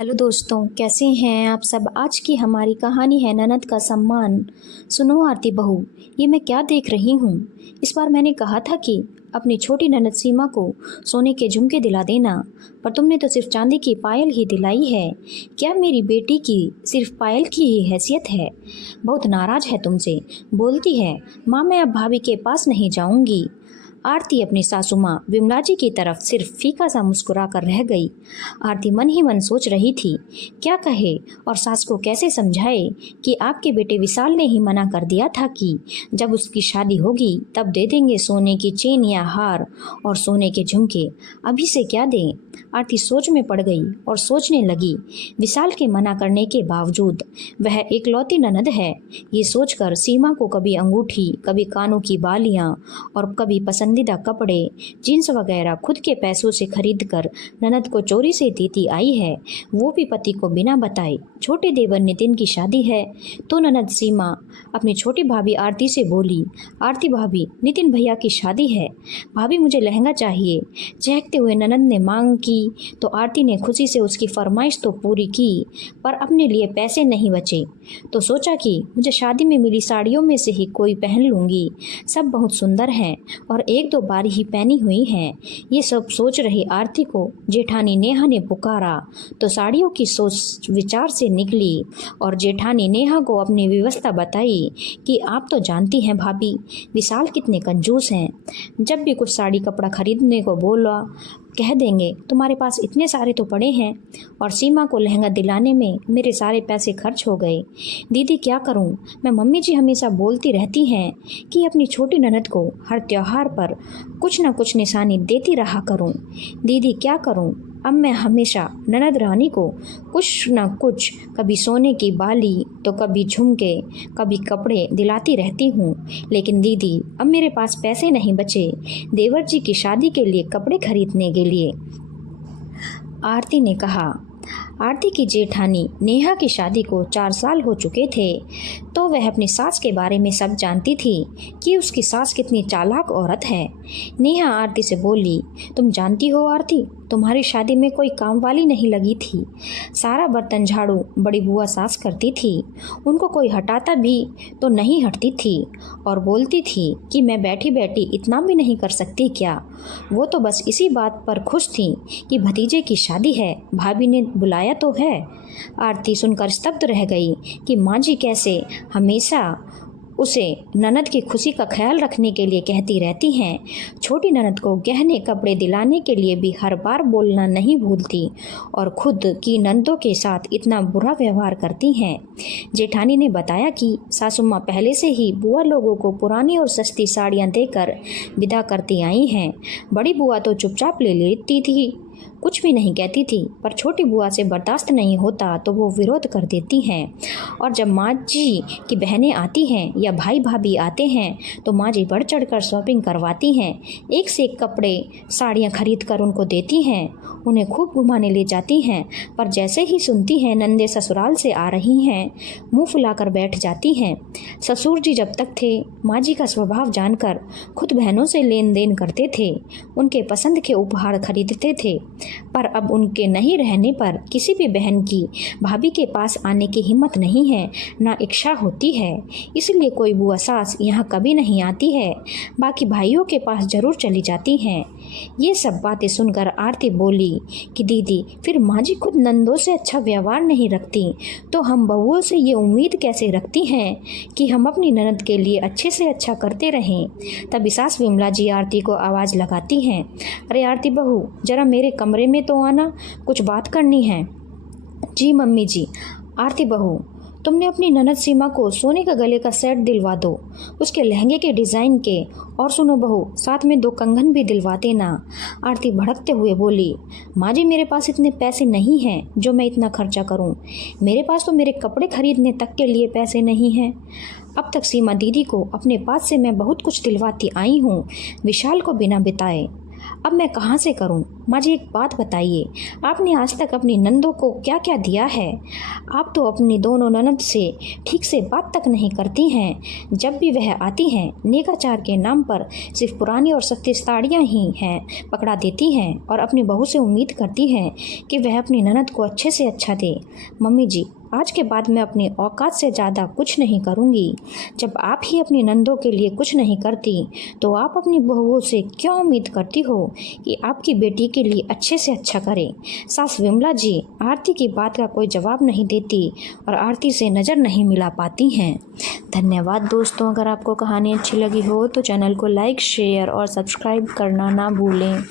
Hello दोस्तों, कैसे हैं आप सब। आज की हमारी कहानी है ननद का सम्मान। सुनो आरती बहू, ये मैं क्या देख रही हूँ। इस बार मैंने कहा था कि अपनी छोटी ननद सीमा को सोने के झुमके दिला देना, पर तुमने तो सिर्फ चांदी की पायल ही दिलाई है। क्या मेरी बेटी की सिर्फ पायल की ही हैसियत है। बहुत नाराज है तुमसे। बोलती है, माँ मैं अब भाभी के पास नहीं जाऊँगी। आरती अपनी सासू माँ विमला जी की तरफ सिर्फ फीका सा मुस्कुरा कर रह गई। आरती मन ही मन सोच रही थी, क्या कहे और सास को कैसे समझाए कि आपके बेटे विशाल ने ही मना कर दिया था कि जब उसकी शादी होगी तब दे देंगे सोने की चेन या हार और सोने के झुमके, अभी से क्या दें। आरती सोच में पड़ गई और सोचने लगी, विशाल के मना करने के बावजूद वह एकलौती ननद है। ये सोचकर सीमा को कभी अंगूठी, कभी कानों की बालियां और कभी पसंदीदा कपड़े, जीन्स वगैरह खुद के पैसों से खरीद कर ननद को चोरी से देती आई है, वो भी पति को बिना बताए। छोटे देवर नितिन की शादी है तो ननद सीमा अपनी छोटी भाभी आरती से बोली, आरती भाभी नितिन भैया की शादी है, भाभी मुझे लहंगा चाहिए। चहकते हुए ननद ने मांग की तो आरती ने खुशी से उसकी फरमाइश तो पूरी की, पर अपने लिए पैसे नहीं बचे तो सोचा कि मुझे शादी में मिली साड़ियों में से ही कोई पहन लूँगी। सब बहुत सुंदर हैं और एक दो बार ही पहनी हुई हैं। ये सब सोच रही आरती को जेठानी नेहा ने पुकारा तो साड़ियों की सोच विचार से निकली और जेठानी नेहा को अपनी व्यवस्था बताई कि आप तो जानती हैं भाभी, विशाल कितने कंजूस हैं। जब भी कुछ साड़ी कपड़ा खरीदने को बोला कह देंगे तुम्हारे पास इतने सारे तो पड़े हैं, और सीमा को लहंगा दिलाने में मेरे सारे पैसे खर्च हो गए। दीदी क्या करूं, मैं मम्मी जी हमेशा बोलती रहती हैं कि अपनी छोटी ननद को हर त्योहार पर कुछ न कुछ निशानी देती रहा करूं। दीदी क्या करूं, अब मैं हमेशा ननद रानी को कुछ न कुछ, कभी सोने की बाली तो कभी झुमके, कभी कपड़े दिलाती रहती हूँ। लेकिन दीदी अब मेरे पास पैसे नहीं बचे देवर जी की शादी के लिए कपड़े खरीदने के लिए। आरती ने कहा। आरती की जेठानी नेहा की शादी को 4 साल हो चुके थे तो वह अपनी सास के बारे में सब जानती थी कि उसकी सास कितनी चालाक औरत है। नेहा आरती से बोली, तुम जानती हो आरती, तुम्हारी शादी में कोई काम वाली नहीं लगी थी। सारा बर्तन झाड़ू बड़ी बुआ सास करती थी, उनको कोई हटाता भी तो नहीं हटती थी और बोलती थी कि मैं बैठी बैठी इतना भी नहीं कर सकती क्या। वो तो बस इसी बात पर खुश थी कि भतीजे की शादी है, भाभी ने बुलाया तो है। आरती सुनकर स्तब्ध रह गई कि माँ जी कैसे हमेशा उसे ननद की खुशी का ख्याल रखने के लिए कहती रहती हैं। छोटी ननद को गहने कपड़े दिलाने के लिए भी हर बार बोलना नहीं भूलती और खुद की ननदों के साथ इतना बुरा व्यवहार करती हैं। जेठानी ने बताया कि सासू माँ पहले से ही बुआ लोगों को पुरानी और सस्ती साड़ियाँ देकर विदा करती आई हैं। बड़ी बुआ तो चुपचाप ले लेती थी, कुछ भी नहीं कहती थी, पर छोटी बुआ से बर्दाश्त नहीं होता तो वो विरोध कर देती हैं। और जब माँ जी की बहनें आती हैं या भाई भाभी आते हैं तो माँ जी बढ़ चढ़ कर शॉपिंग करवाती हैं, एक से एक कपड़े साड़ियाँ खरीद कर उनको देती हैं, उन्हें खूब घुमाने ले जाती हैं। पर जैसे ही सुनती हैं नंदे ससुराल से आ रही हैं, मुँह फुलाकर बैठ जाती हैं। ससुर जी जब तक थे माँ जी का स्वभाव जानकर खुद बहनों से लेन देन करते थे, उनके पसंद के उपहार खरीदते थे, पर अब उनके नहीं रहने पर किसी भी बहन की भाभी के पास आने की हिम्मत नहीं है, ना इच्छा होती है। इसलिए कोई बुआ सास यहाँ कभी नहीं आती है, बाकी भाइयों के पास जरूर चली जाती हैं। ये सब बातें सुनकर आरती बोली कि दीदी फिर माँ जी खुद नंदों से अच्छा व्यवहार नहीं रखती तो हम बहुओं से ये उम्मीद कैसे रखती हैं कि हम अपनी ननद के लिए अच्छे से अच्छा करते रहें। तभी सास विमला जी आरती को आवाज़ लगाती हैं, अरे आरती बहू जरा मेरे कमरे में तो आना, कुछ बात करनी है। जी मम्मी जी। आरती बहू तुमने अपनी ननद सीमा को सोने का गले का सेट दिलवा दो, उसके लहंगे के डिज़ाइन के, और सुनो बहू साथ में 2 कंगन भी दिलवा देना। आरती भड़कते हुए बोली, माँ जी मेरे पास इतने पैसे नहीं हैं जो मैं इतना खर्चा करूँ, मेरे पास तो मेरे कपड़े खरीदने तक के लिए पैसे नहीं हैं। अब तक सीमा दीदी को अपने पास से मैं बहुत कुछ दिलवाती आई हूँ, विशाल को बिना बिताए। अब मैं कहाँ से करूं? माँ जी एक बात बताइए, आपने आज तक अपनी नंदों को क्या क्या दिया है? आप तो अपनी दोनों ननद से ठीक से बात तक नहीं करती हैं। जब भी वह आती हैं नेकाचार के नाम पर सिर्फ पुरानी और सस्ती साड़ियाँ ही हैं पकड़ा देती हैं और अपनी बहू से उम्मीद करती हैं कि वह अपनी ननद को अच्छे से अच्छा दे। मम्मी जी, आज के बाद मैं अपनी औकात से ज़्यादा कुछ नहीं करूँगी। जब आप ही अपनी नंदों के लिए कुछ नहीं करती तो आप अपनी बहुओं से क्या उम्मीद करती हो कि आपकी बेटी के लिए अच्छे से अच्छा करें? सास विमला जी आरती की बात का कोई जवाब नहीं देती और आरती से नज़र नहीं मिला पाती हैं। धन्यवाद दोस्तों। अगर आपको कहानी अच्छी लगी हो तो चैनल को लाइक, शेयर और सब्सक्राइब करना ना भूलें।